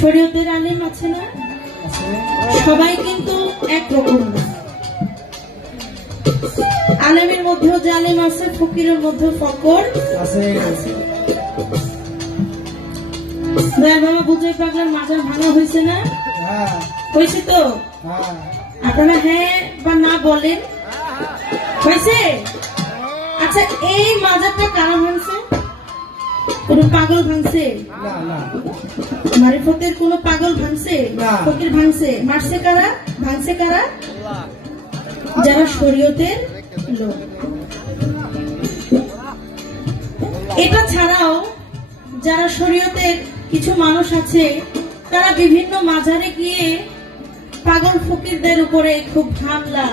শরীয়তের আলেম আছে না? সবাই কিন্তু একরকম না। আলেমের মধ্যেও জালেম আছে, ফকিরের মধ্যেও ফকর আছে। বাবা বুঝে পাগলার মাজার ভাঙা হয়েছে না? হয়েছে তো? আপনারা হ্যাঁ বা না বলেন। হয়েছে? আচ্ছা, এই মাজারটা কারা ভাঙছে? কোন পাগল ভাঙছে? মারিফতের কোন পাগল ভাঙছে? ফকির ভাঙছে? মারছে কারা? ভাঙছে কারা? যারা শরীয়তের লোক। এটা ছাড়াও যারা শরীয়তের কিছু মানুষ আছে, তারা বিভিন্ন মাজারে গিয়ে পাগল ফকিরদের উপরে খুব হামলা,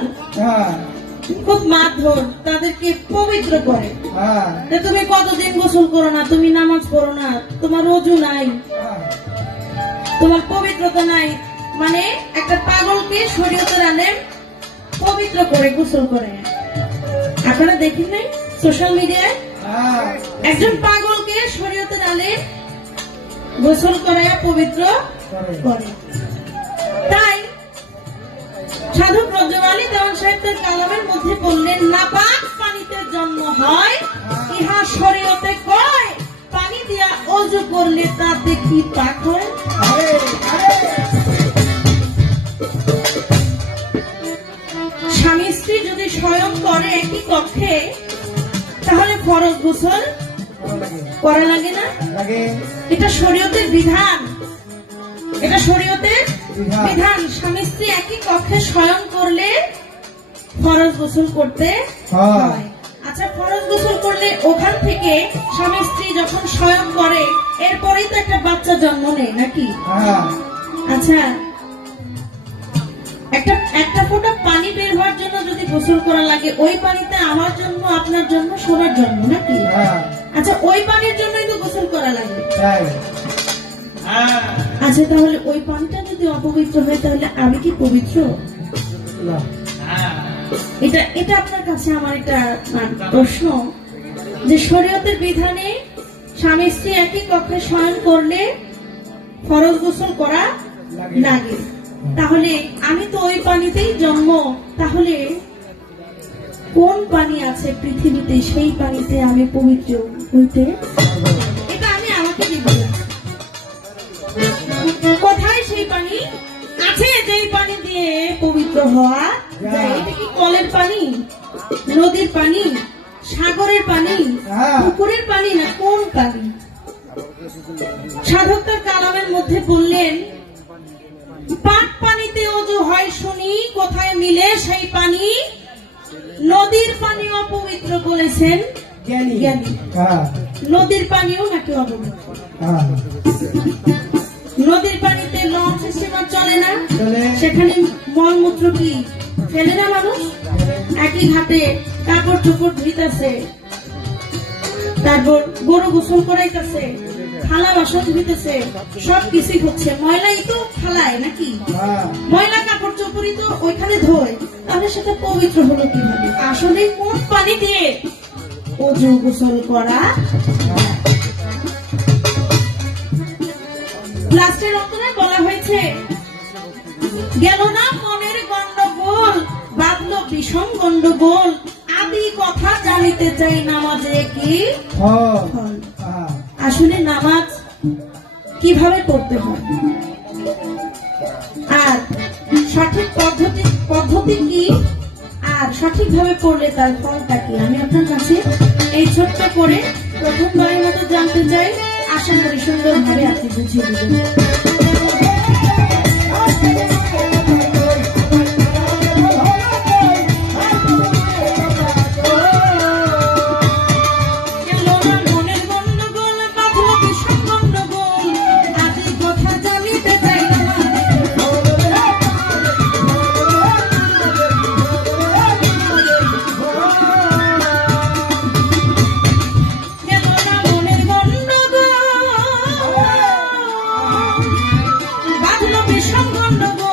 খুব মারধর, তাদেরকে পবিত্র করে। তুমি কতদিন গোসল করো না, তুমি নামাজ পড়ো না, তোমার ওযু নাই, তোমার পবিত্রতা নাই। মানে একটা পাগলকে শরীয়তের আলেম পবিত্র করে গোসল করে। আপনারা দেখেন নাই সোশ্যাল মিডিয়ায়? একজন পাগলকে শরীয়তের আলেম গোসল করায় পবিত্র করে। তাই সাধক রজব আলী দেওয়ান সাহেব তার কালামের মধ্যে বললেন, নাপাক পানিতে জন্ম হয়, ইহা শরীয়তে কয়, পানি দিয়া ওযু করলে তাতে কি পাক হয়? স্বামী স্ত্রী যদি শয়ন করে একই কক্ষে, তাহলে ফরজ গোসল করা লাগে না? এটা শরীয়তের বিধান, এটা শরীয়তের বিধান। স্বামী স্ত্রী একই কক্ষে শয়ন করলে ফরজ গোসল করতে হয়। আচ্ছা, ফরজ গোসল করলে ওখান থেকে স্বামী স্ত্রী যখন শয়ন করে, এরপরেই তো একটা বাচ্চা জন্ম নেয় নাকি? আচ্ছা, একটা ফোঁটা পানি বের হওয়ার জন্য যদি গোসল করা লাগে, ওই পানিতে আমার জন্য, আপনার জন্য, সোনার জন্য নাকি? আচ্ছা, ওই পানির জন্যই তো গোসল করা লাগে। আচ্ছা, তাহলে ওই পানিটা যদি অপবিত্র হয়, তাহলে আমি কি পবিত্র? এটা আপনার কাছে আমার একটা প্রশ্ন, যে শরীয়তের বিধানে স্বামী স্ত্রী একই কক্ষে শয়ন করলে ফরজ গোসল করা লাগে, তাহলে আমি তো ওই পানিতেই জন্ম, তাহলে কোন পানি আছে পৃথিবীতে, সেই পানিতে আমি পবিত্র হইতে? এটা আমি আমাকে দিব। কোথায় সেই পানি আছে যেই পানি দিয়ে পবিত্র হওয়া যায়? এটা কি কলের পানি, নদীর পানি, সাগরের পানি, পুকুরের পানি, না কোন পানি? সাধক তার কালামের মধ্যে বললেন, পাক পানিতে ওযু হয় শুনি, কোথায় মিলে সেই পানি? নদীর পানি অপবিত্র বলেছেন জ্ঞানী। নদীর পানিও নাকি অপবিত্র? নদীর পানিতে লঞ্চ স্টিমার চলে না, সেখানে মলমূত্র কি ফেলে না মানুষ? একই ঘাটে কাপড় চোপড় ধুইতেছে, তারপর গরু গোসল করাইতেছে, থালা বাসন ধুইতেছে, সবকিছু হচ্ছে, ময়লাই তো ফালায় নাকি? ময়লা কাপড় চোপড়ই তো ওইখানে ধোয়, তাহলে সেটা পবিত্র হলো কিভাবে? আসলে কোন পানি দিয়ে ওযু গোসল করা? লাস্টের অন্তরে বলা হয়েছে, গেল না মনের গন্ডগোল, বাঁধলো বিষম গন্ডগোল, আদি কথা জানিতে চাই নামাজে কি ফল। আসলে নামাজ কিভাবে পড়তে হয় আর সঠিক পদ্ধতি কি, আর সঠিকভাবে পড়লে তার ফলটা কি, আমি আপনার কাছে এই ছোট্ট করে প্রথমবারের মতো জানতে চাই। আশা করি সুন্দরভাবে আপনি বুঝিয়ে দিবেন। গন্ডগোল